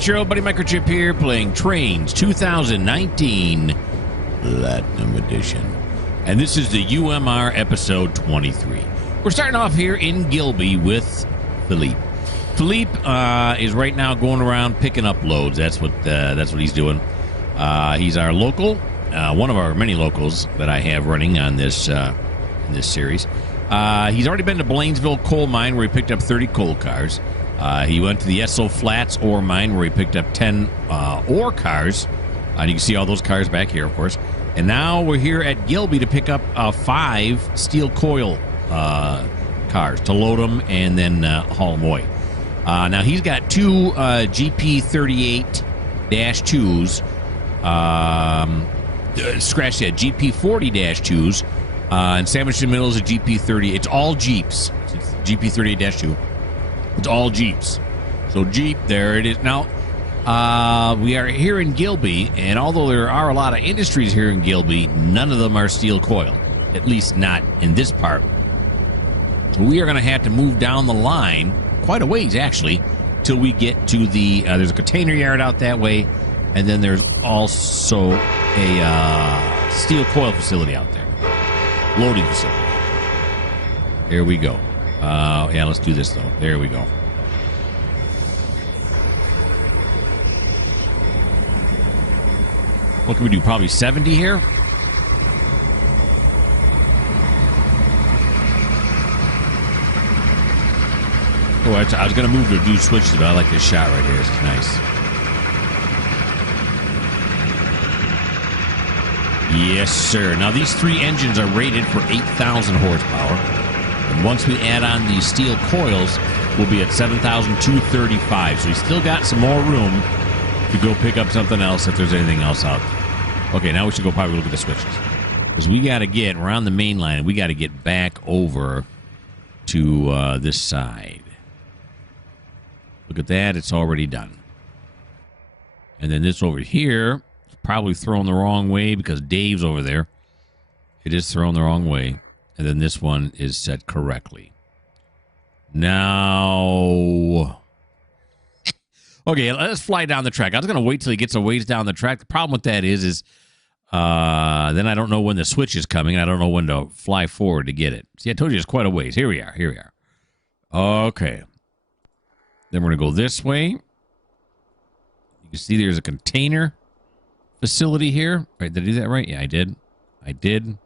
it's your old buddy Mikerowchip here playing Trainz 2019 Platinum Edition. And this is the UMR episode 23. We're starting off here in Gilby with Philippe. Philippe is right now going around picking up loads. That's what he's doing. He's our local, one of our many locals that I have running on this in this series. He's already been to Blainsville coal mine where he picked up 30 coal cars. He went to the Esso Flats ore mine where he picked up 10 ore cars. And you can see all those cars back here, of course. And now we're here at Gilby to pick up 5 steel coil cars to load them and then haul them away. Now he's got 2 GP38-2s. Scratch that, GP40-2s. And sandwiched in the middle is a GP30. It's all Jeeps. It's GP38-2. It's all Jeeps. So Jeep, there it is. Now, we are here in Gilby, and although there are a lot of industries here in Gilby, none of them are steel coil, at least not in this part. So we are going to have to move down the line, quite a ways actually, till we get to the, there's a container yard out that way, and then there's also a steel coil facility out there, loading facility. Here we go. Yeah, let's do this, though. There we go. What can we do? Probably 70 here? Oh, I was going to move to do switches, but I like this shot right here. It's nice. Yes, sir. Now, these 3 engines are rated for 8,000 horsepower. And once we add on these steel coils, we'll be at 7,235. So we still got some more room to go pick up something else if there's anything else out there. Okay, now we should go probably look at the switches. Because we got to get, we're on the main line, and we got to get back over to this side. Look at that, it's already done. And then this over here is probably thrown the wrong way because Dave's over there. It is thrown the wrong way. And then this one is set correctly. Now, okay, let's fly down the track. I was going to wait till he gets a ways down the track. The problem with that is then I don't know when the switch is coming. I don't know when to fly forward to get it. See, I told you it's quite a ways. Here we are. Here we are. Okay. Then we're going to go this way. You can see there's a container facility here. Right, did I do that right? Yeah, I did. I did.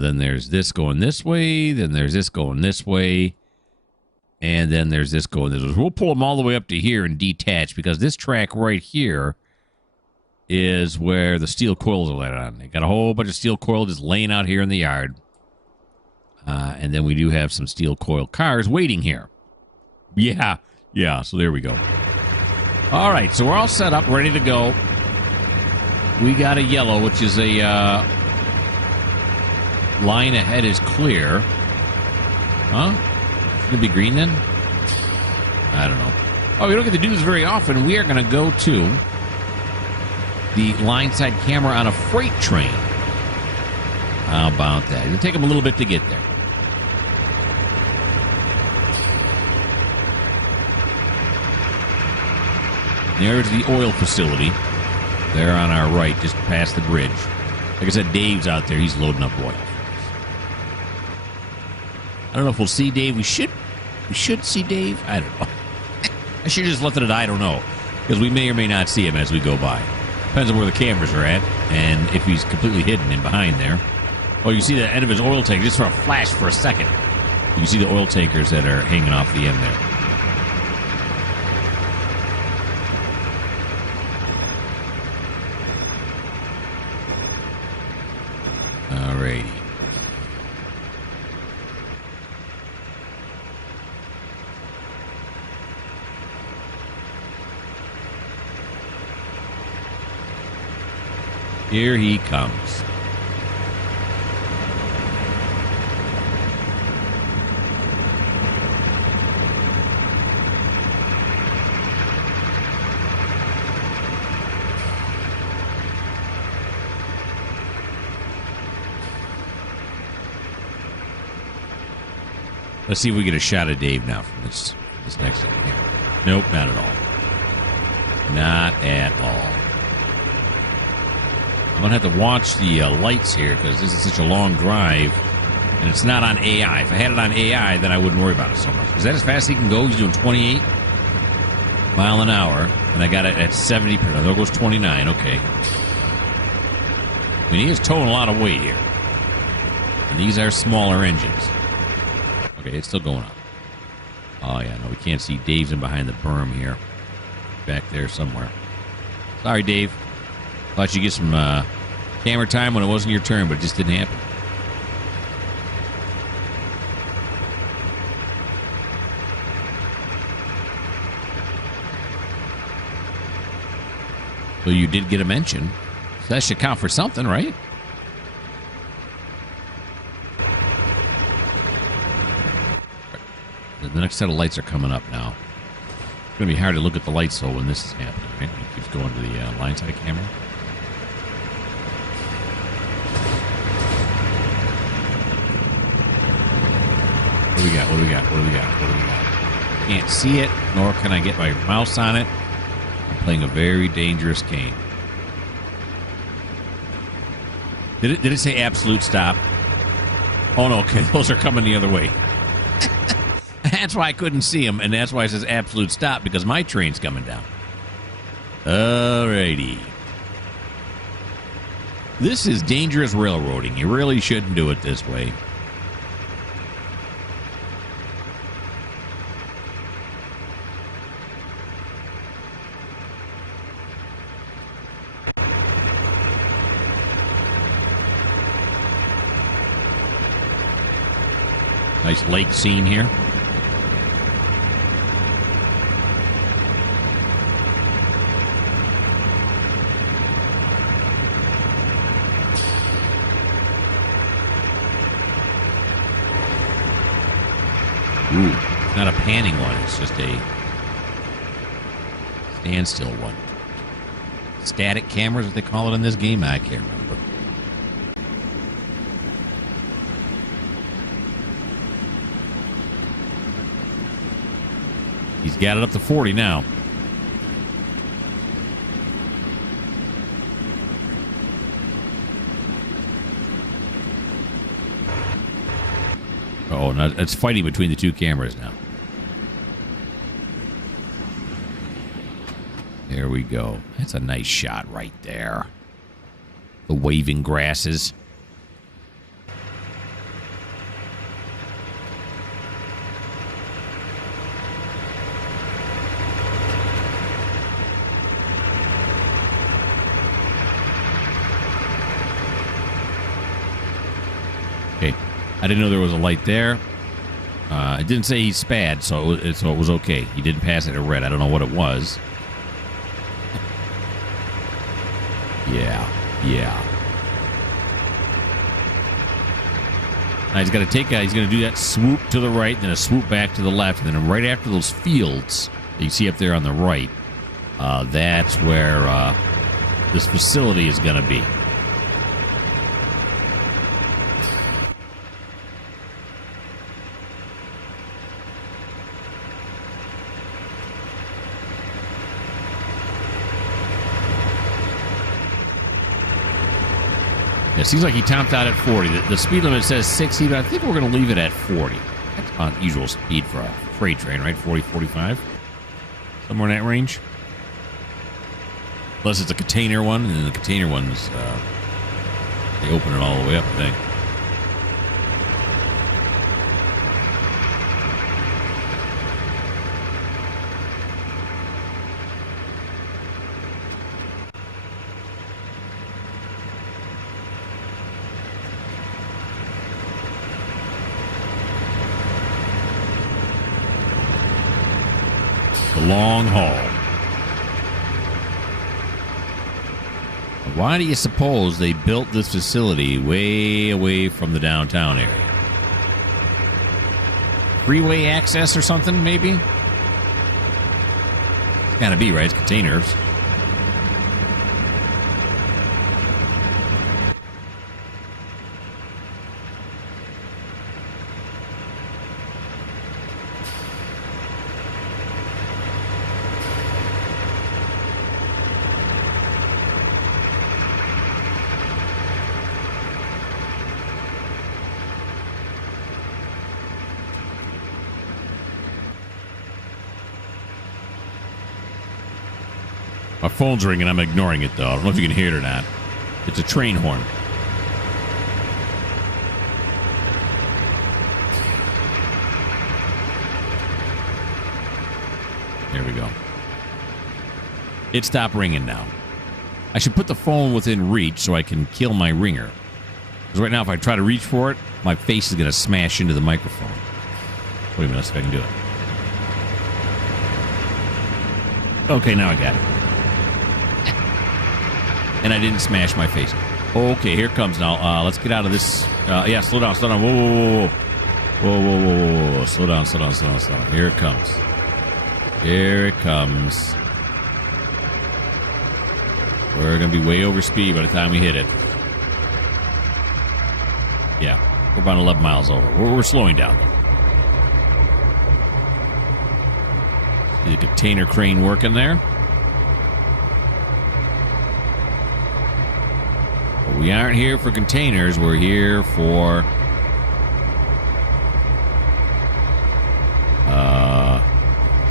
Then there's this going this way. Then there's this going this way. And then there's this going this way. We'll pull them all the way up to here and detach because this track right here is where the steel coils are laid on. They got a whole bunch of steel coil just laying out here in the yard. And then we do have some steel coil cars waiting here. Yeah. So there we go. All right. So we're all set up, ready to go. We got a yellow, which is a line ahead is clear. Huh? It's going to be green then? I don't know. Oh, we don't get to do this very often. We are going to go to the line side camera on a freight train. How about that? It'll take them a little bit to get there. There's the oil facility. There on our right, just past the bridge. Like I said, Dave's out there. He's loading up oil. I don't know if we'll see Dave. We should see Dave. I don't know. I should have just left it at I don't know. Because we may or may not see him as we go by. Depends on where the cameras are at. And if he's completely hidden in behind there. Oh, you see the end of his oil tank. Just for a flash for a second. You can see the oil tankers that are hanging off the end there. Alrighty. Here he comes. Let's see if we get a shot of Dave now from this next thing here. Nope, not at all. Not at all. I'm going to have to watch the lights here because this is such a long drive, and it's not on AI. If I had it on AI, then I wouldn't worry about it so much. Is that as fast as he can go? He's doing 28 mile an hour, and I got it at 70%. There goes 29. Okay. I mean, he is towing a lot of weight here. And these are smaller engines. Okay, it's still going up. Oh, yeah, no, we can't see. Dave's in behind the berm here. Back there somewhere. Sorry, Dave. Thought you'd get some camera time when it wasn't your turn, but it just didn't happen. So you did get a mention. So that should count for something, right? The next set of lights are coming up now. It's going to be hard to look at the lights, though, when this is happening, right? It keeps going to the line side camera. What do we got? What do we got? What do we got? What do we got? Can't see it, nor can I get my mouse on it. I'm playing a very dangerous game. Did it say absolute stop? Oh, no, okay. Those are coming the other way. That's why I couldn't see them, and that's why it says absolute stop, because my train's coming down. Alrighty. This is dangerous railroading. You really shouldn't do it this way. Nice lake scene here. Ooh, it's not a panning one. It's just a standstill one. Static cameras, what they call it in this game? I can't remember. He's got it up to 40 now. Oh, no, it's fighting between the two cameras now. There we go. That's a nice shot right there. The waving grasses. Okay, I didn't know there was a light there. It didn't say he spad, so it was okay. He didn't pass it at red. I don't know what it was. Yeah. Now he's got to take out. He's going to do that swoop to the right, then a swoop back to the left, and then right after those fields that you see up there on the right, that's where this facility is going to be. It seems like he topped out at 40. The speed limit says 60, but I think we're going to leave it at 40. That's unusual speed for a freight train, right? 40, 45? Somewhere in that range? Unless it's a container one, and then the container ones, they open it all the way up, I think. Long haul. Why do you suppose they built this facility way away from the downtown area? Freeway access or something, maybe? It's gotta be, right? It's containers. phone's ringing. I'm ignoring it, though. I don't know if you can hear it or not. It's a train horn. There we go. It stopped ringing now. I should put the phone within reach so I can kill my ringer. Because right now, if I try to reach for it, my face is going to smash into the microphone. Wait a minute, let's see if I can do it. Okay, now I got it. And I didn't smash my face. Okay, here it comes now. Let's get out of this. Yeah, slow down, slow down. Whoa, whoa, whoa, whoa. Whoa, whoa, whoa, whoa, whoa. Slow down, slow down, slow down, slow down. Here it comes. Here it comes. We're going to be way over speed by the time we hit it. Yeah, we're about 11 miles over. We're slowing down, though. See the container crane working there. But we aren't here for containers. We're here for...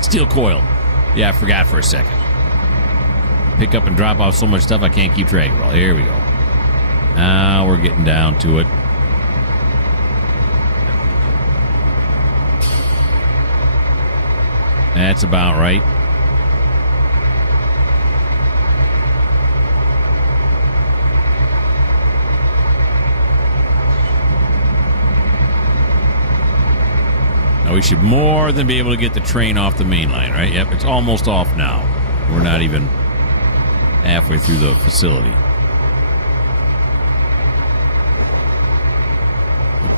steel coil. Yeah, I forgot for a second. Pick up and drop off so much stuff I can't keep track of it all. Here we go. Now we're getting down to it. That's about right. Now we should more than be able to get the train off the main line, right? Yep, it's almost off now. We're not even halfway through the facility.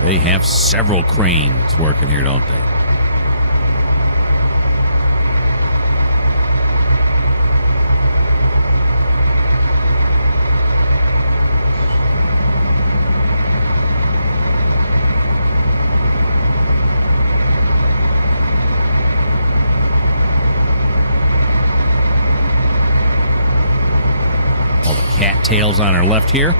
They have several cranes working here, don't they? All the cattails on our left here.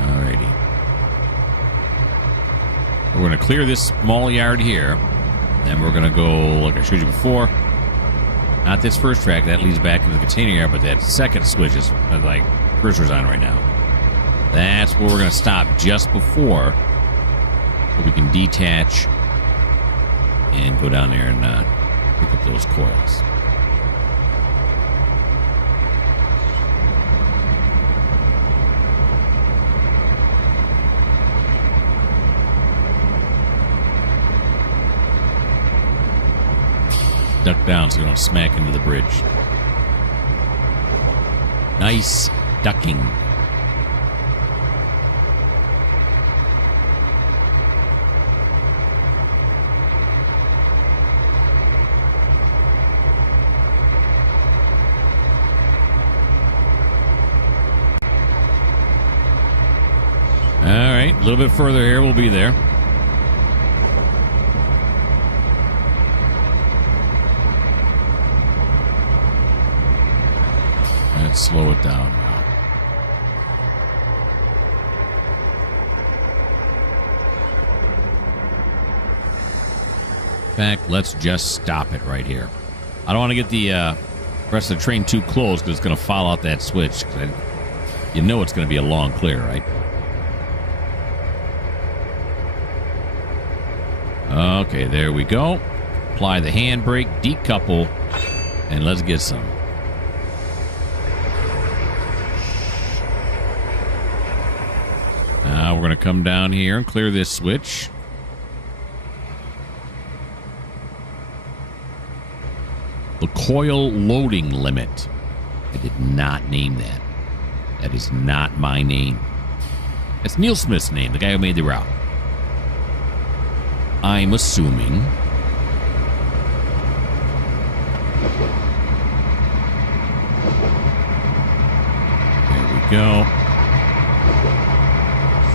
Alrighty. We're going to clear this small yard here. Then we're going to go, like I showed you before, not this first track, that leads back into the container yard, but that second switch is like cursor's on right now. That's where we're going to stop just before, so we can detach and go down there and pick up those coils. Duck down so we don't smack into the bridge. Nice ducking. All right, a little bit further here, we'll be there. Let's slow it down now. In fact, let's just stop it right here. I don't want to get the rest of the train too close because it's going to foul out that switch. You know it's going to be a long clear, right? Okay, there we go. Apply the handbrake, decouple, and let's get some. Now we're going to come down here and clear this switch. The coil loading limit. I did not name that. That is not my name. That's Neil Smith's name, the guy who made the route. I'm assuming. There we go.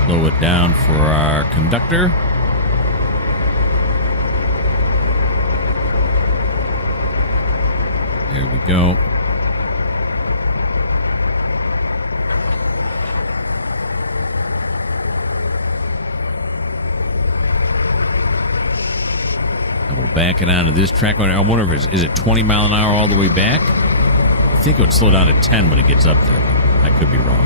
Slow it down for our conductor. There we go. backing onto this track. I wonder if is it 20 mile an hour all the way back? I think it would slow down to 10 when it gets up there. I could be wrong.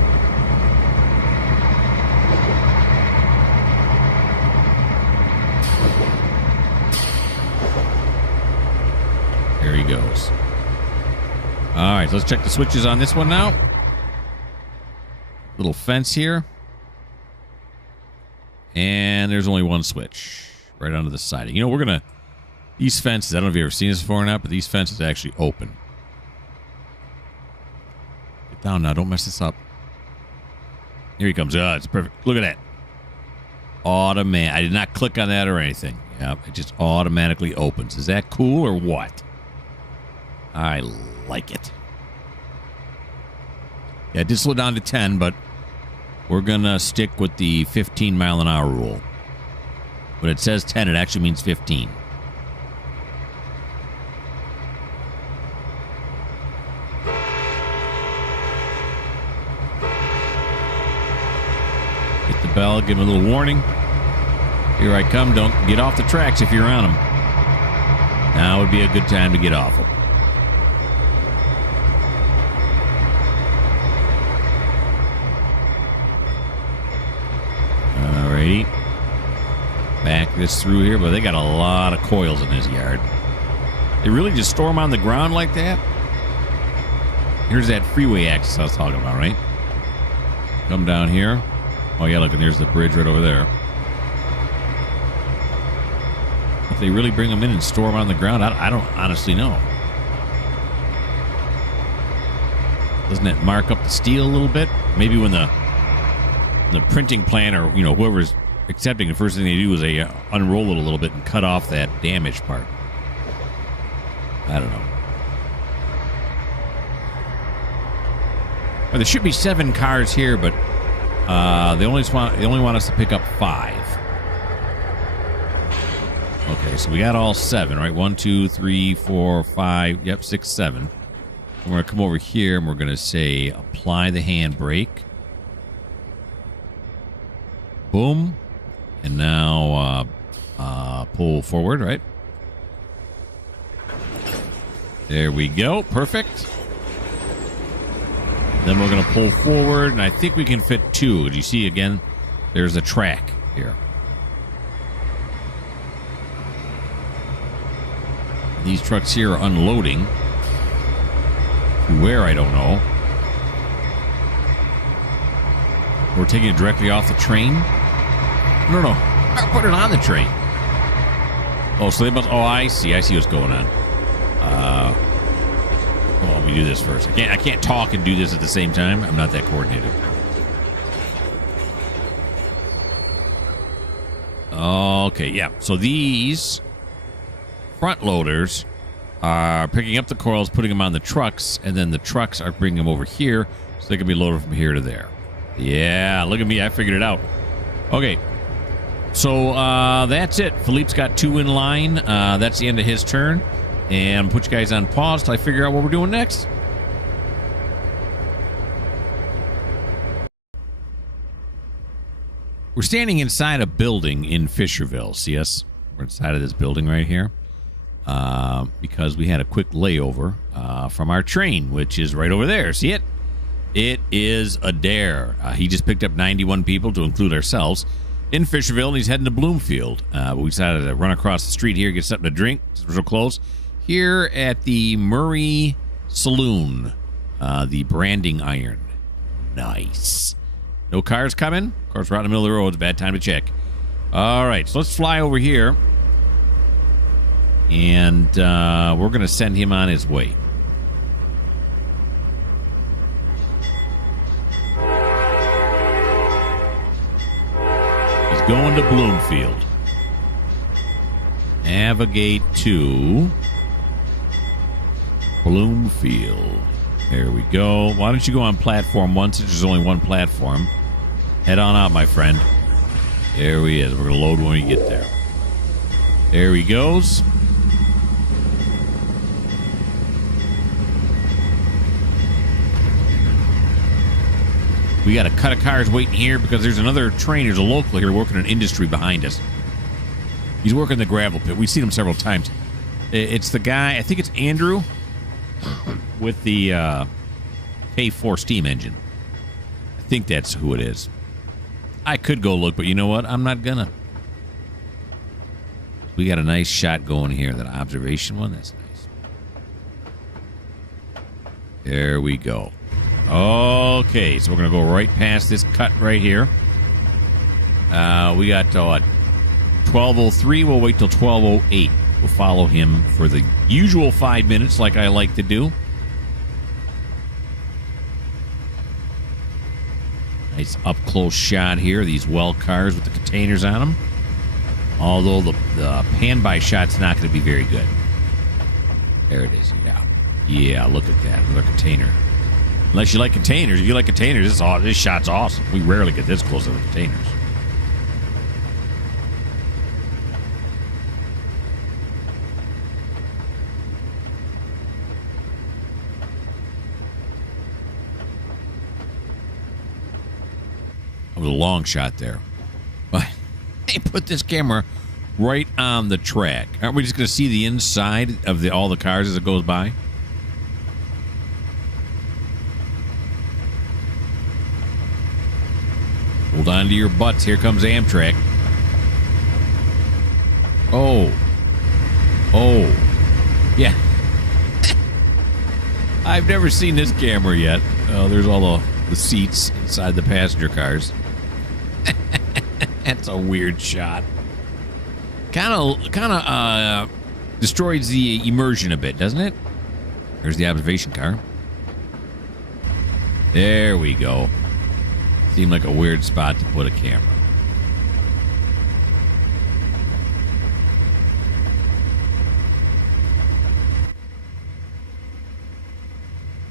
There he goes. All right, so let's check the switches on this one now. Little fence here. And there's only one switch right onto the siding. You know, we're going to... These fences, I don't know if you've ever seen this before or not, but these fences actually open. Get down now. Don't mess this up. Here he comes. It's perfect. Look at that. Automatic. I did not click on that or anything. Yeah, it just automatically opens. Is that cool or what? I like it. Yeah, it did slow down to 10, but we're going to stick with the 15 mile an hour rule. When it says 10, it actually means 15. Hit the bell, give him a little warning. Here I come. Don't get off the tracks if you're on them. Now would be a good time to get off them. Alrighty. Back this through here, but they got a lot of coils in this yard. They really just store them on the ground like that? Here's that freeway access I was talking about, right? Come down here. Oh, yeah, look, and there's the bridge right over there. If they really bring them in and store them on the ground, I don't honestly know. Doesn't it mark up the steel a little bit? Maybe when the printing plant or, you know, whoever's accepting, the first thing they do is they unroll it a little bit and cut off that damaged part. I don't know. Well, there should be 7 cars here, but they only want us to pick up 5. Okay, so we got all 7, right? 1, 2, 3, 4, 5. Yep, 6, 7. And we're going to come over here and we're going to say apply the handbrake. Boom. And now pull forward, right? There we go. Perfect. Then we're going to pull forward, and I think we can fit 2. Do you see, again, there's a track here. These trucks here are unloading. Where, I don't know. We're taking it directly off the train? No. I'll put it on the train. Oh, so they must... Oh, I see. I see what's going on. Well, let me do this first. I can't talk and do this at the same time. I'm not that coordinated. Okay, yeah. So these front loaders are picking up the coils, putting them on the trucks, and then the trucks are bringing them over here so they can be loaded from here to there. Yeah, look at me. I figured it out. Okay. So that's it. Philippe's got 2 in line. That's the end of his turn. And put you guys on pause till I figure out what we're doing next. We're standing inside a building in Fisherville. See us? We're inside of this building right here. Because we had a quick layover from our train, which is right over there. See it? It is Adair. He just picked up 91 people, to include ourselves, in Fisherville, and he's heading to Bloomfield. But we decided to run across the street here, get something to drink. We're so close. Here at the Murray Saloon, the branding iron. Nice. No cars coming? Of course, we're out in the middle of the road. It's a bad time to check. All right, so let's fly over here. And we're going to send him on his way. He's going to Bloomfield. Navigate to Bloomfield. There we go. Why don't you go on platform 1 since there's only one platform? Head on out, my friend. There he is. We're going to load when we get there. There he goes. We got a cut of cars waiting here because there's another train. There's a local here working an industry behind us. He's working the gravel pit. We've seen him several times. It's the guy, I think it's Andrew, with the K4 steam engine. I think that's who it is. I could go look, but you know what? I'm not gonna. We got a nice shot going here. That observation one, that's nice. There we go. Okay, so we're gonna go right past this cut right here. We got 12:03. We'll wait till 12:08. We'll follow him for the usual 5 minutes, like I like to do. Nice up close shot here. These well cars with the containers on them. Although the pan by shot's not going to be very good. There it is. Yeah. Look at that. Another container. Unless you like containers. If you like containers, this shot's awesome. We rarely get this close to the containers. That was a long shot there. They put this camera right on the track. Aren't we just going to see the inside of all the cars as it goes by? Hold on to your butts. Here comes Amtrak. Oh. Yeah. I've never seen this camera yet. There's all the seats inside the passenger cars. That's a weird shot. Kind of destroys the immersion a bit, doesn't it? There's the observation car. There we go. Seemed like a weird spot to put a camera.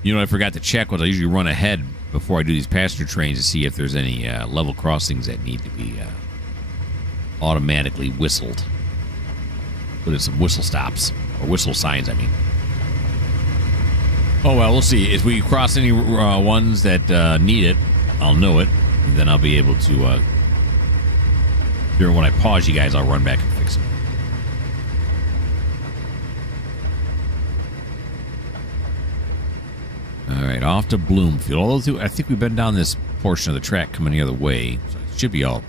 You know what I forgot to check was I usually run ahead before I do these passenger trains to see if there's any level crossings that need to be automatically whistled. Put in some whistle stops, or whistle signs, I mean. Oh, well, we'll see. If we cross any ones that need it, I'll know it. And then I'll be able to, when I pause you guys, I'll run back and fix it. All right, off to Bloomfield. Although I think we've been down this portion of the track coming the other way, so it should be all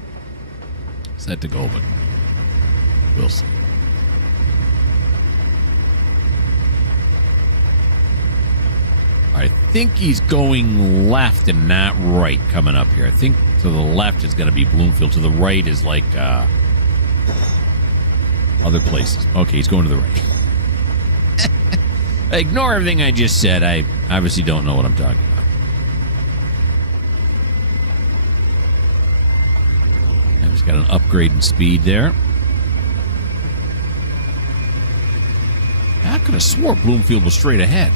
set to go, but we'll see. I think he's going left and not right coming up here. I think to the left is going to be Bloomfield. To the right is like other places. Okay, he's going to the right. Ignore everything I just said. I obviously don't know what I'm talking about. I've just got an upgrade in speed there. I could have swore Bloomfield was straight ahead.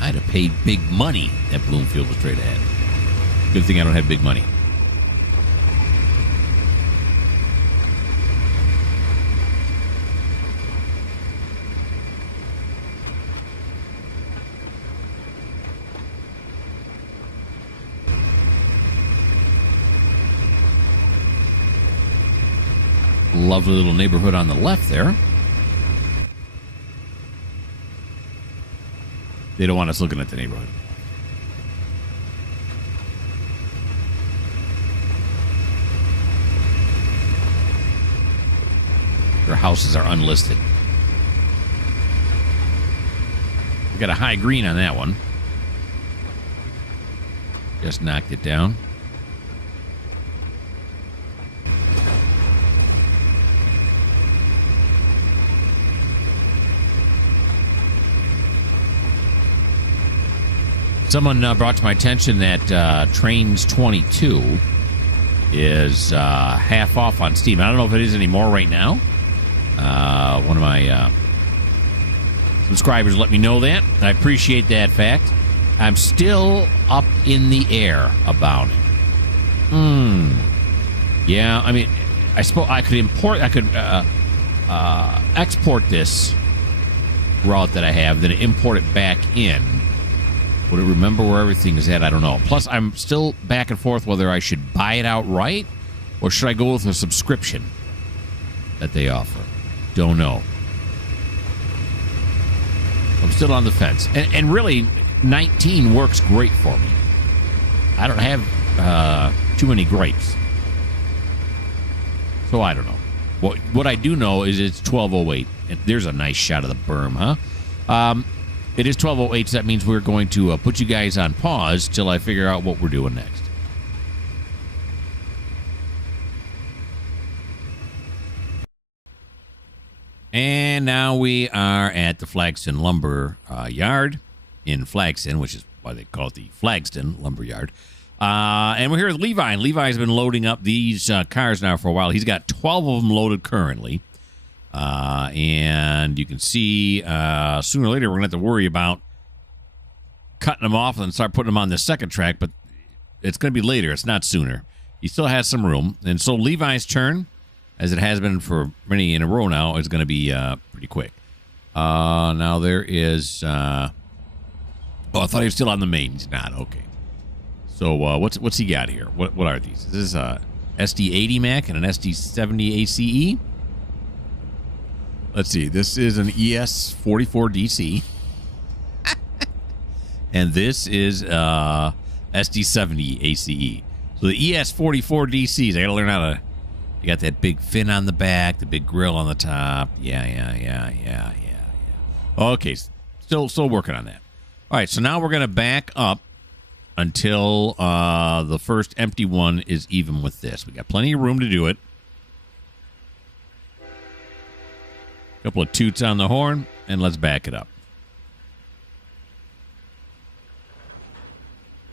I'd have paid big money that Bloomfield was straight ahead. Good thing I don't have big money. Lovely little neighborhood on the left there. They don't want us looking at the neighborhood. Their houses are unlisted. We got a high green on that one. Just knocked it down. Someone brought to my attention that Trainz 22 is half off on Steam. I don't know if it is anymore right now. One of my subscribers let me know that. I appreciate that fact. I'm still up in the air about it. Yeah, I mean, I suppose I could export this route that I have, then import it back in. Would it remember where everything is at? I don't know. Plus, I'm still back and forth whether I should buy it outright or should I go with a subscription that they offer. Don't know. I'm still on the fence. And really, 19 works great for me. I don't have too many gripes. So I don't know. What I do know is it's 12:08. And there's a nice shot of the berm, huh? It is 12:08, so that means we're going to put you guys on pause till I figure out what we're doing next. And now we are at the Flagston Lumber Yard in Flagston, which is why they call it the Flagston Lumber Yard. And we're here with Levi. And Levi's been loading up these cars now for a while. He's got 12 of them loaded currently. And you can see sooner or later we're going to have to worry about cutting them off and start putting them on the second track, but it's going to be later. It's not sooner. He still has some room. And so Levi's turn, as it has been for many in a row now, is going to be pretty quick. Now there is... oh, I thought he was still on the main. He's not. Okay. So what's he got here? What are these? This is a SD80 Mac and an SD70 ACE. Let's see. This is an ES44DC. And this is SD70 ACE. So the ES44DCs, I got to learn how to... You got that big fin on the back, the big grill on the top. Yeah. Okay, still working on that. All right, so now we're going to back up until the first empty one is even with this. We got plenty of room to do it. Couple of toots on the horn, and let's back it up.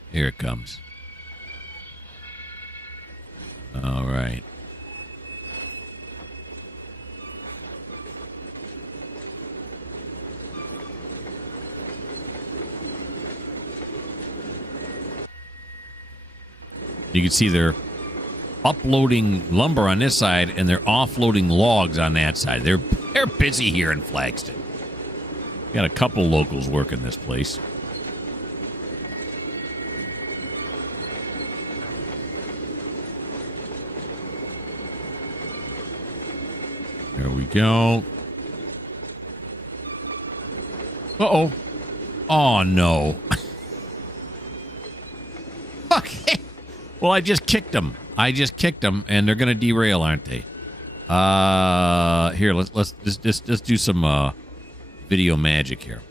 Here it comes. All right. You can see they're uploading lumber on this side, and they're offloading logs on that side. They're busy here in Flagston. Got a couple locals working this place. There we go. Uh-oh. Oh, no. Okay. Well, I just kicked them. And they're going to derail, aren't they? Here, let's just do some video magic here.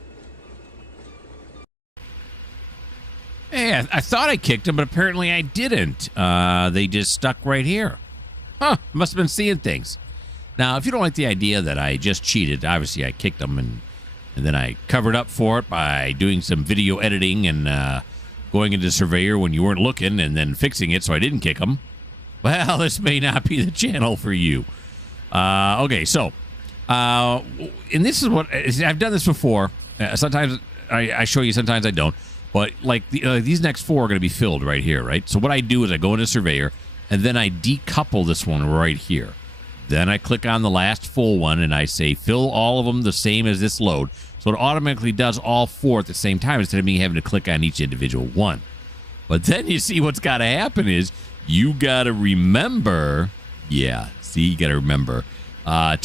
Hey, I thought I kicked them, but apparently I didn't. They just stuck right here. Huh, must have been seeing things. Now, if you don't like the idea that I just cheated, obviously I kicked them, and then I covered up for it by doing some video editing and going into Surveyor when you weren't looking and then fixing it so I didn't kick them. Well, this may not be the channel for you. Okay, so, and this is what, I've done this before. Sometimes I show you, sometimes I don't. But, like, these next four are going to be filled right here, right? So what I do is I go into Surveyor, and then I decouple this one right here. Then I click on the last full one, and I say fill all of them the same as this load. So it automatically does all four at the same time instead of me having to click on each individual one. But then you see what's got to happen is you got to remember, you got to remember to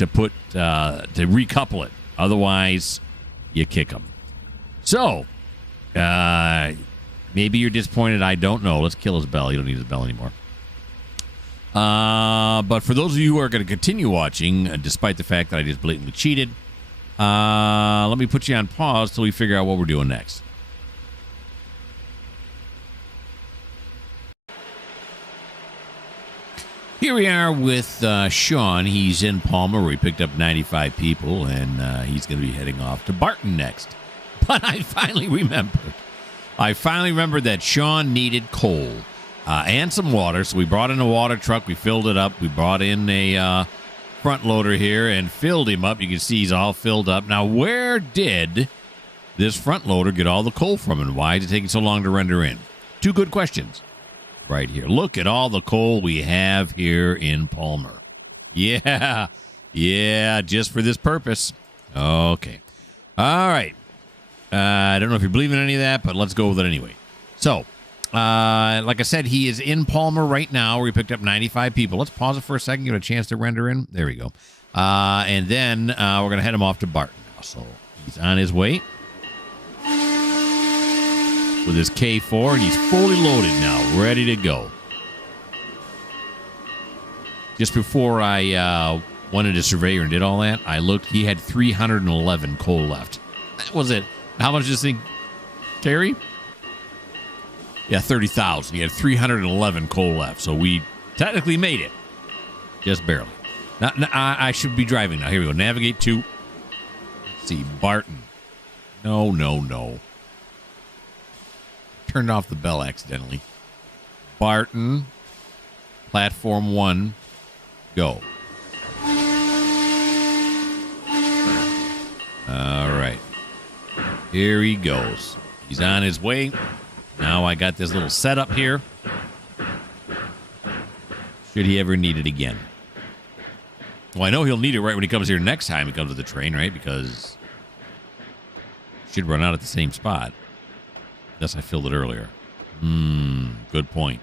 recouple it. Otherwise, you kick them. So, maybe you're disappointed. I don't know. Let's kill his bell. You don't need his bell anymore. But for those of you who are going to continue watching, despite the fact that I just blatantly cheated, let me put you on pause till we figure out what we're doing next. Here we are with Sean. He's in Palmer where he picked up 95 people, and he's going to be heading off to Barton next. But I finally remembered. That Sean needed coal and some water, so we brought in a water truck. We filled it up. We brought in a front loader here and filled him up. You can see he's all filled up. Now, where did this front loader get all the coal from, and why is it taking so long to render in? Two good questions. Right here. Look at all the coal we have here in Palmer. Yeah, just for this purpose. Okay. All right. I don't know if you believe in any of that, but let's go with it anyway. So, like I said, he is in Palmer right now, where he picked up 95 people. Let's pause it for a second, give it a chance to render in. There we go. And then we're going to head him off to Barton now. So he's on his way with his K4, and he's fully loaded now, ready to go. Just before I went into Surveyor and did all that, I looked. He had 311 coal left. That was it. How much does this thing carry? Yeah, 30,000. He had 311 coal left, so we technically made it. Just barely. Now, I should be driving now. Here we go. Navigate to, let's see, Barton. No. Turned off the bell accidentally. Barton, platform 1, go. All right. Here he goes. He's on his way. Now I got this little setup here. Should he ever need it again? Well, I know he'll need it right when he comes here next time he comes to the train, right? Because he should run out at the same spot. Unless I filled it earlier. Good point.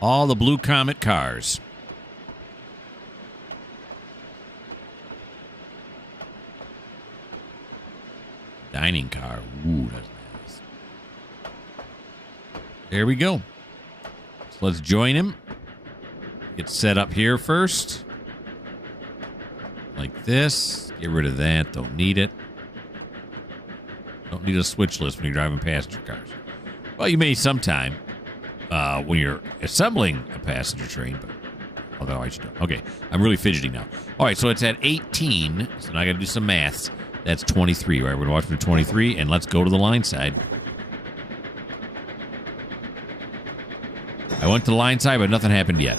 All the Blue Comet cars. Dining car. Ooh, that's nice. There we go. So let's join him. Get set up here first. Like this. Get rid of that. Don't need it. Don't need a switch list when you're driving passenger cars. Well, you may sometime when you're assembling a passenger train, but otherwise you don't. Okay, I'm really fidgeting now. All right, so it's at 18, so now I got to do some maths. That's 23, right? We're going to watch from 23, and let's go to the line side. I went to the line side, but nothing happened yet.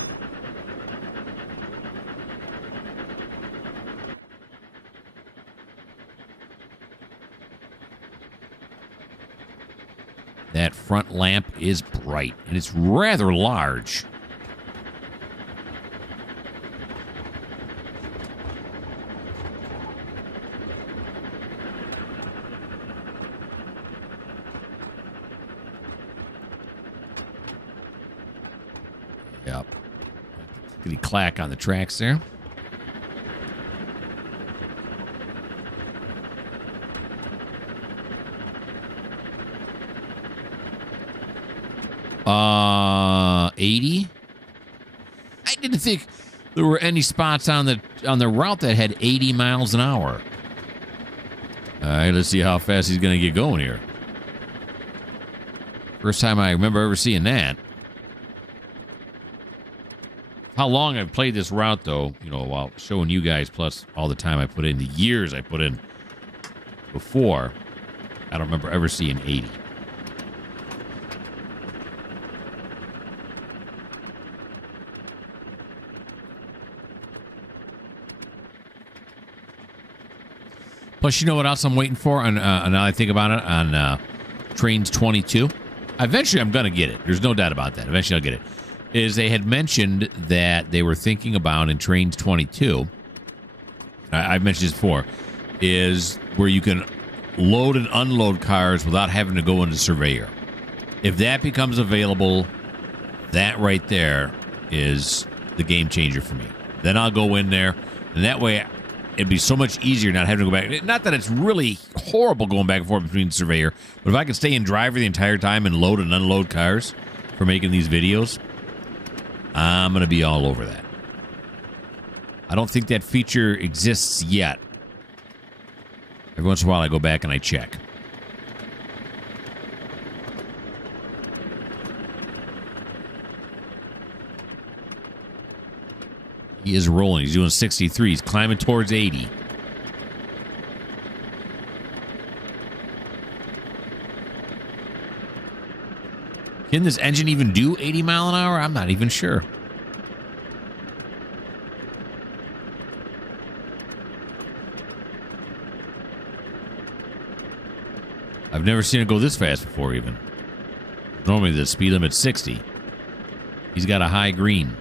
That front lamp is bright, and it's rather large. Yep. Clickety clack on the tracks there. Uh, 80. I didn't think there were any spots on the route that had 80 miles an hour. All right, let's see how fast he's going to get going here. First time I remember ever seeing that. How long I've played this route, though, you know, while showing you guys, plus all the time I put in, the years I put in before, I don't remember ever seeing 80. Plus, you know what else I'm waiting for? On now I think about it, on Trainz 22. Eventually, I'm going to get it. There's no doubt about that. Eventually, I'll get it. Is they had mentioned that they were thinking about in Trainz 22, I've mentioned this before, is where you can load and unload cars without having to go into Surveyor. If that becomes available, that right there is the game changer for me. Then I'll go in there, and that way it'd be so much easier not having to go back. Not that it's really horrible going back and forth between Surveyor, but if I could stay in driver the entire time and load and unload cars for making these videos, I'm going to be all over that. I don't think that feature exists yet. Every once in a while I go back and I check. He is rolling. He's doing 63. He's climbing towards 80. Can this engine even do 80 mile an hour? I'm not even sure. I've never seen it go this fast before even. Normally the speed limit's 60. He's got a high green.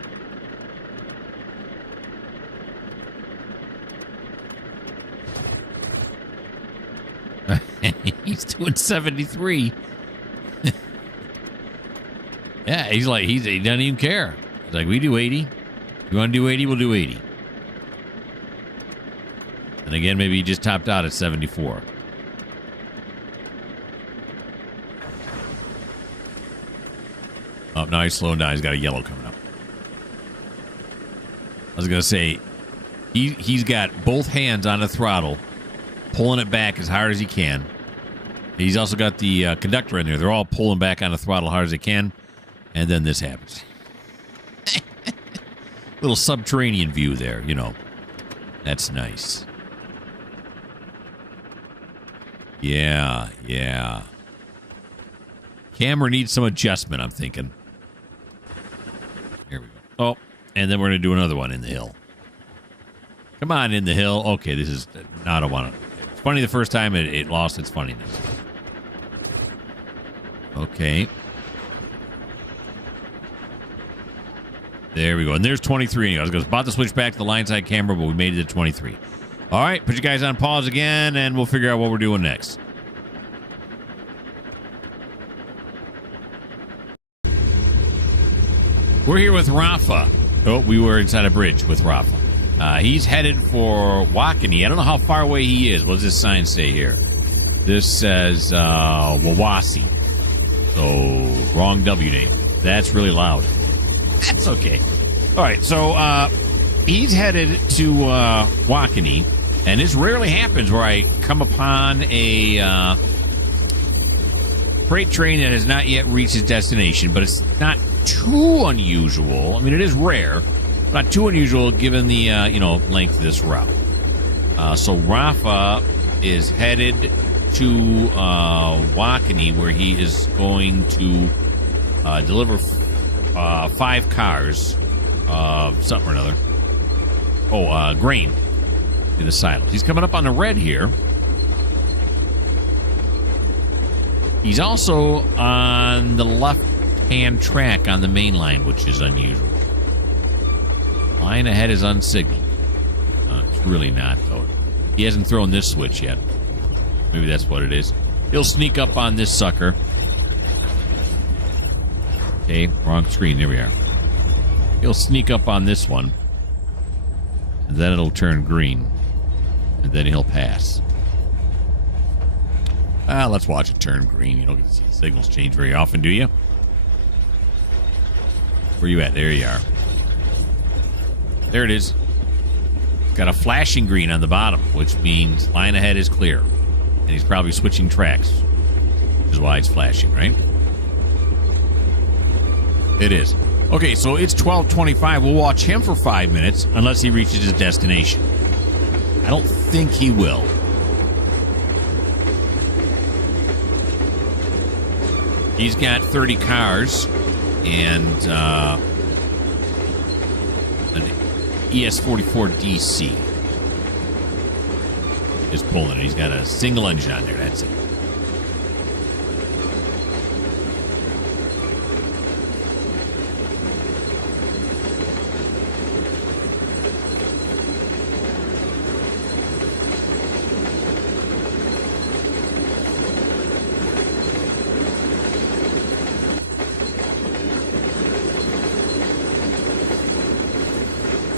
He's doing 73. Yeah, he doesn't even care. He's like, we do 80. You want to do 80? We'll do 80. And again, maybe he just topped out at 74. Oh, now he's slowing down. He's got a yellow coming up. I was going to say, he's got both hands on the throttle, pulling it back as hard as he can. He's also got the conductor in there. They're all pulling back on the throttle as hard as they can. And then this happens. Little subterranean view there, you know. That's nice. Yeah. Camera needs some adjustment, I'm thinking. Here we go. Oh, and then we're going to do another one in the hill. Come on, in the hill. Okay, this is... No, I don't want it. It's funny the first time it lost its funniness. Okay. There we go. And there's 23. I was about to switch back to the line side camera, but we made it to 23. All right, put you guys on pause again, and we'll figure out what we're doing next. We're here with Rafa. Oh, we were inside a bridge with Rafa. He's headed for Wakani. I don't know how far away he is. What does this sign say here? This says Wawasi. So, wrong W name. That's really loud. That's okay. All right, so he's headed to Wakani, and this rarely happens where I come upon a freight train that has not yet reached its destination, but it's not too unusual. I mean, it is rare, but not too unusual given the length of this route. So Rafa is headed to Wakani, where he is going to deliver 5 cars of something or another. Oh, grain in the silos. He's coming up on the red here. He's also on the left-hand track on the main line, which is unusual. Line ahead is unsignaled. It's really not, though. He hasn't thrown this switch yet. Maybe that's what it is. He'll sneak up on this sucker. Okay, wrong screen. There we are. He'll sneak up on this one. And then it'll turn green. And then he'll pass. Let's watch it turn green. You don't get to see the signals change very often, do you? Where you at? There you are. There it is. Got a flashing green on the bottom, which means line ahead is clear. And he's probably switching tracks, which is why it's flashing, right? It is. Okay, so it's 12:25. We'll watch him for 5 minutes unless he reaches his destination. I don't think he will. He's got 30 cars and an ES44 DC is pulling it. He's got a single engine on there. That's it.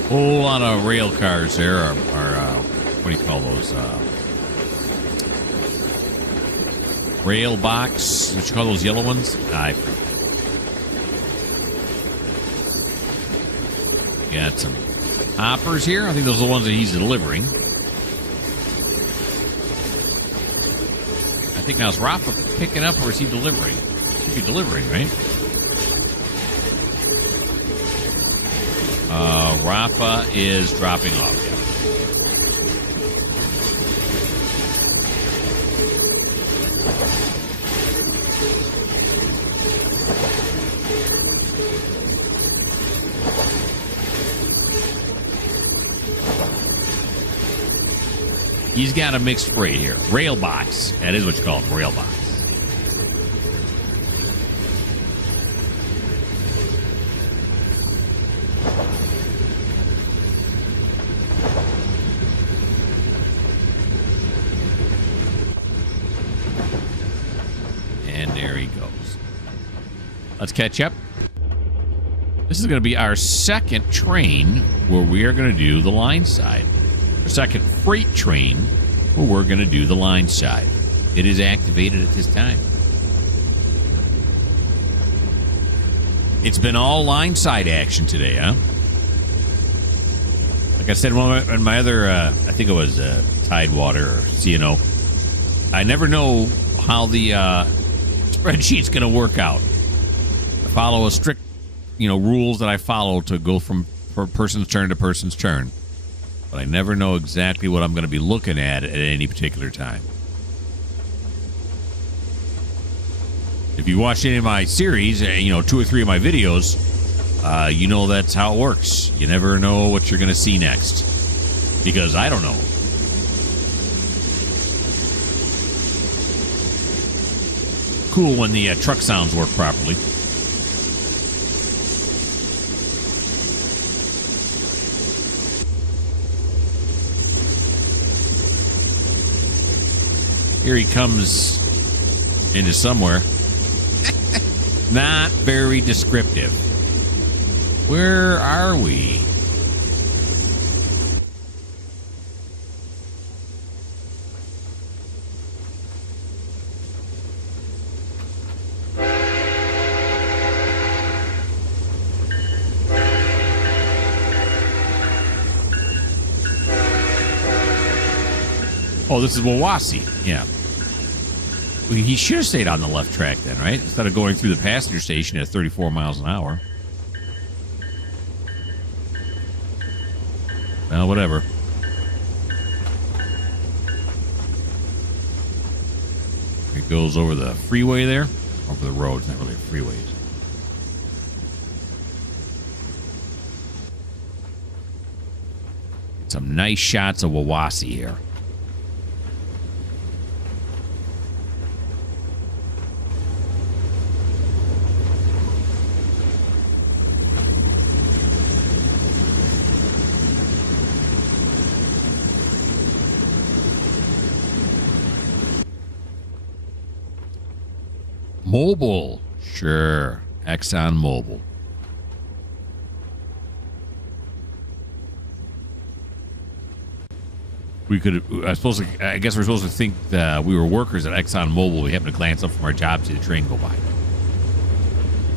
Whole lot of rail cars there are what do you call those? Rail box. What you call those yellow ones? Got some hoppers here. I think those are the ones that he's delivering. I think now is Rafa picking up or is he delivering? He should be delivering, right? Rafa is dropping off. He's got a mixed freight here. Rail box. That is what you call it, rail box. let's catch up. This is going to be our second train where we are going to do the line side. Our second freight train where we're going to do the line side. It is activated at this time. It's been all line side action today, huh? Like I said in my other, I think it was Tidewater or CNO, I never know how the spreadsheet's going to work out. I follow a strict, rules that I follow to go from person's turn to person's turn. But I never know exactly what I'm going to be looking at any particular time. If you watch any of my series, 2 or 3 of my videos, you know that's how it works. You never know what you're going to see next. Because I don't know. Cool when the truck sounds work properly. Here he comes into somewhere. Not very descriptive. Where are we? Oh, this is Wawasee. Yeah. Well, he should have stayed on the left track then, right? Instead of going through the passenger station at 34 miles an hour. Well, whatever. It goes over the freeway there. Over the road. It's not really a freeway. Some nice shots of Wawasee here. Mobil. Sure. Exxon Mobil. We could. I guess we're supposed to think that we were workers at Exxon Mobil. We happened to glance up from our job, see the train go by.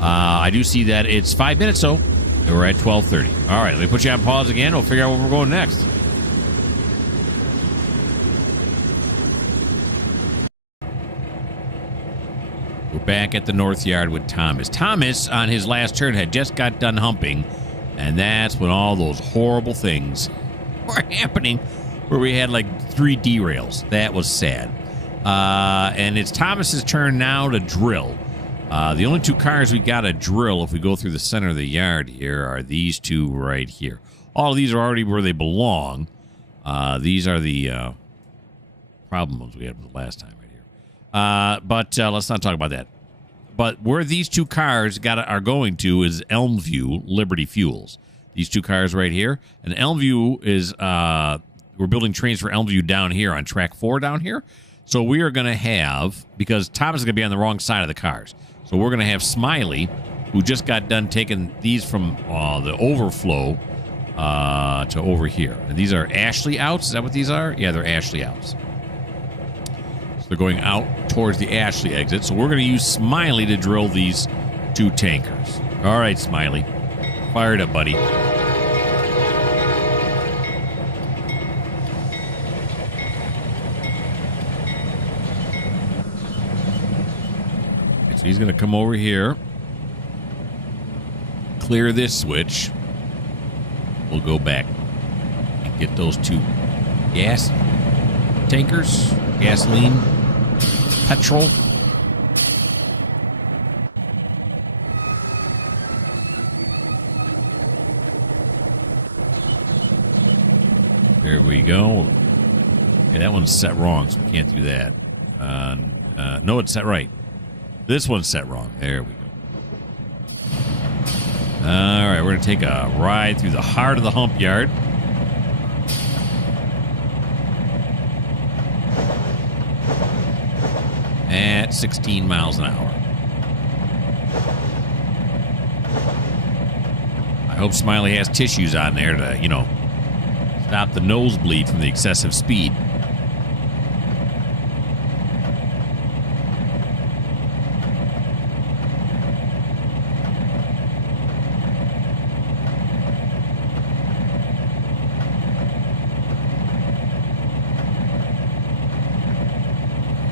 I do see that it's 5 minutes, so we're at 12:30. All right, let me put you on pause again. We'll figure out where we're going next. We're back at the North Yard with Thomas. Thomas, on his last turn, had just got done humping, and that's when all those horrible things were happening, where we had like 3 derails. That was sad. And it's Thomas's turn now to drill. The only 2 cars we got to drill, if we go through the center of the yard here, are these 2 right here. All of these are already where they belong. These are the problem ones we had the last time. But let's not talk about that. But where these 2 cars are going to is Elmview Liberty Fuels. These 2 cars right here. And Elmview is, we're building trains for Elmview down here on track 4 down here. So we are going to have, because Thomas is going to be on the wrong side of the cars. So we're going to have Smiley, who just got done taking these from the overflow to over here. And these are Ashley outs. Is that what these are? Yeah, they're Ashley outs. They're going out towards the Ashley exit. So we're going to use Smiley to drill these 2 tankers. All right, Smiley. Fire it up, buddy. Okay, so he's going to come over here. Clear this switch. We'll go back and get those 2 gas tankers. Gasoline. Petrol. There we go. Okay, that one's set wrong, so we can't do that. No, it's set right. This one's set wrong. There we go. All right, we're going to take a ride through the heart of the hump yard. At 16 miles an hour. hope Smiley has tissues on there to, you know, stop the nosebleed from the excessive speed.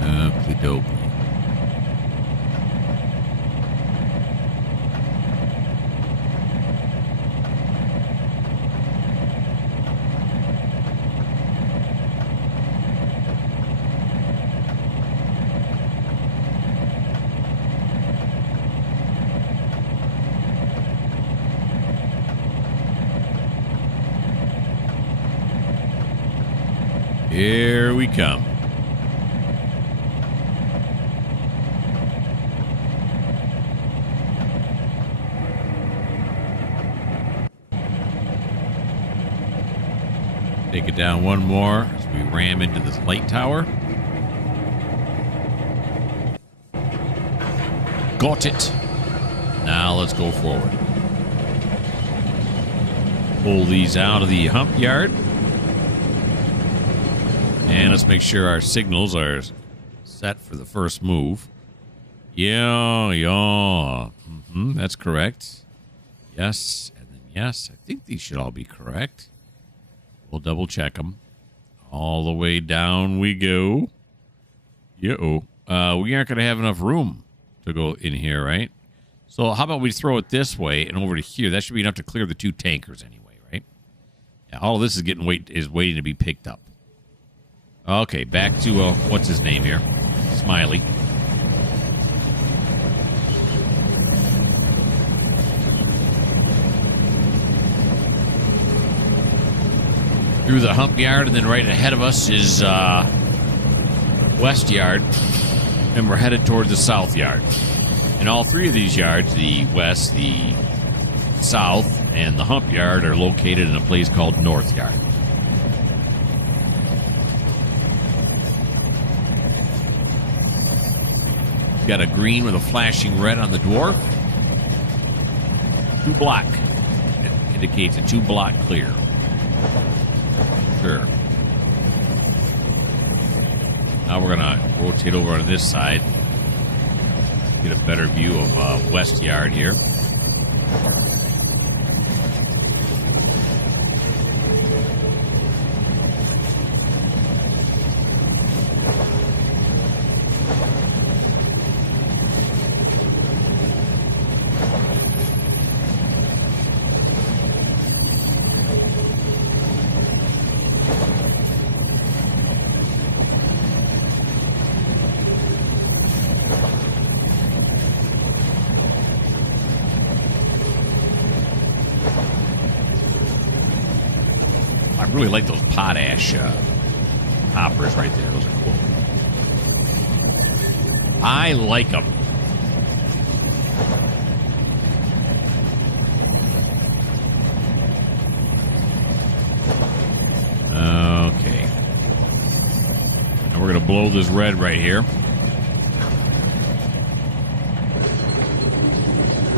Okey-dokey. Here we come. Take it down one more as we ram into this light tower. Got it. Now let's go forward. Pull these out of the hump yard. And let's make sure our signals are set for the first move. Yeah. That's correct. Yes, and then yes. I think these should all be correct. We'll double check them. All the way down we go. We aren't going to have enough room to go in here, right? So how about we throw it this way and over to here? That should be enough to clear the two tankers anyway, right? Yeah, all of this is waiting to be picked up. Okay, back to, what's his name here? Smiley. Through the hump yard, and then right ahead of us is west yard, and we're headed toward the south yard. And all three of these yards, the west, the south, and the hump yard, are located in a place called north yard. Got a green with a flashing red on the dwarf. 2 block. It indicates a 2 block clear. Sure. Now we're going to rotate over on this side. Get a better view of west yard here. I really like those potash hoppers right there. Those are cool. I like them. Okay. And we're going to blow this red right here.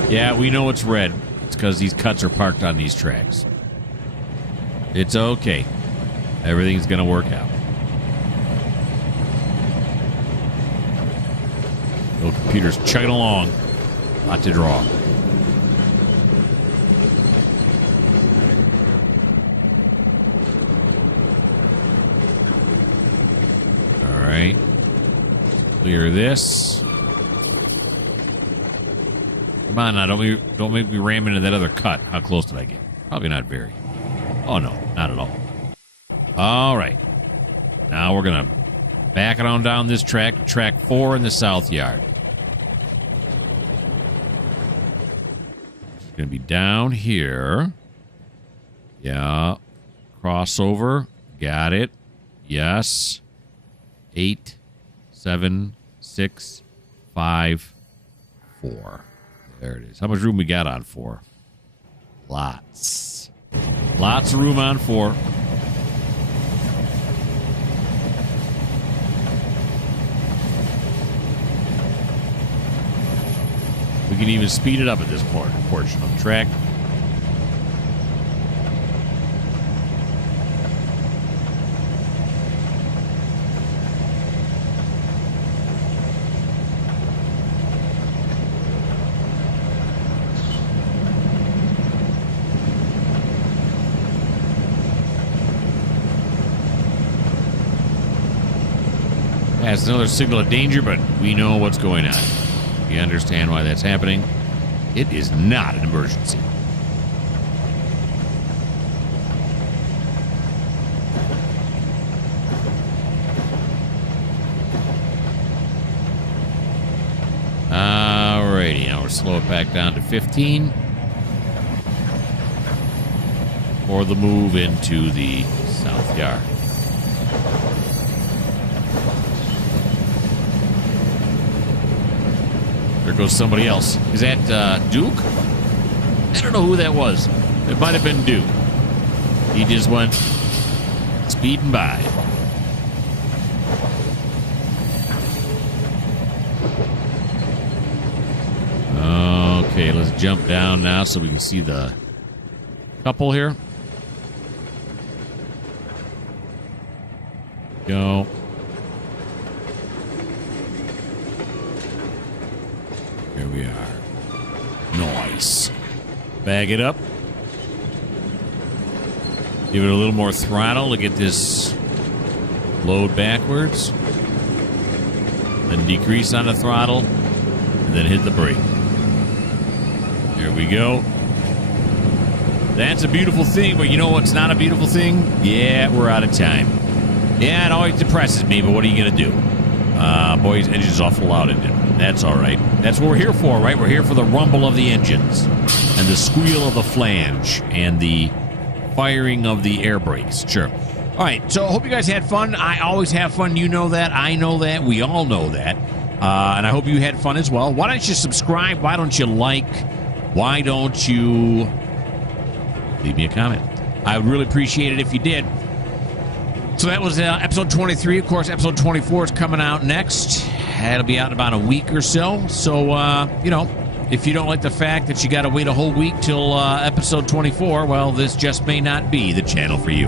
Yeah, we know it's red. It's because these cuts are parked on these tracks. It's okay. Everything's going to work out. Little computer's chugging along. Lot to draw. All right. Clear this. Come on now. Don't make me ram into that other cut. How close did I get? Probably not very. Oh, no, not at all. All right. Now we're going to back it on down this track, track 4 in the south yard. It's going to be down here. Yeah. Crossover. Got it. Yes. 8, 7, 6, 5, 4. There it is. How much room we got on 4? Lots. Lots of room on 4. We can even speed it up at this portion of the track. Past another signal of danger, but we know what's going on. We understand why that's happening. It is not an emergency. Alrighty, now we're slow it back down to 15 for the move into the south yard. There goes somebody else. Is that Duke? I don't know who that was. It might have been Duke. He just went speeding by. Okay, let's jump down now so we can see the couple here. Go. Here we are. Nice. Bag it up. Give it a little more throttle to get this load backwards. Then decrease on the throttle. And then hit the brake. There we go. That's a beautiful thing, but you know what's not a beautiful thing? Yeah, we're out of time. Yeah, it always depresses me, but what are you going to do? Boy, his engine's awful loud, isn't it? That's all right. That's what we're here for, right? We're here for the rumble of the engines and the squeal of the flange and the firing of the air brakes. Sure. All right, so I hope you guys had fun. I always have fun. You know that. I know that. We all know that. And I hope you had fun as well. Why don't you subscribe? Why don't you like? Why don't you leave me a comment? I would really appreciate it if you did. So that was episode 23. Of course, episode 24 is coming out next. It'll be out in about a week or so. So, you know, if you don't like the fact that you got to wait a whole week till episode 24, well, this just may not be the channel for you.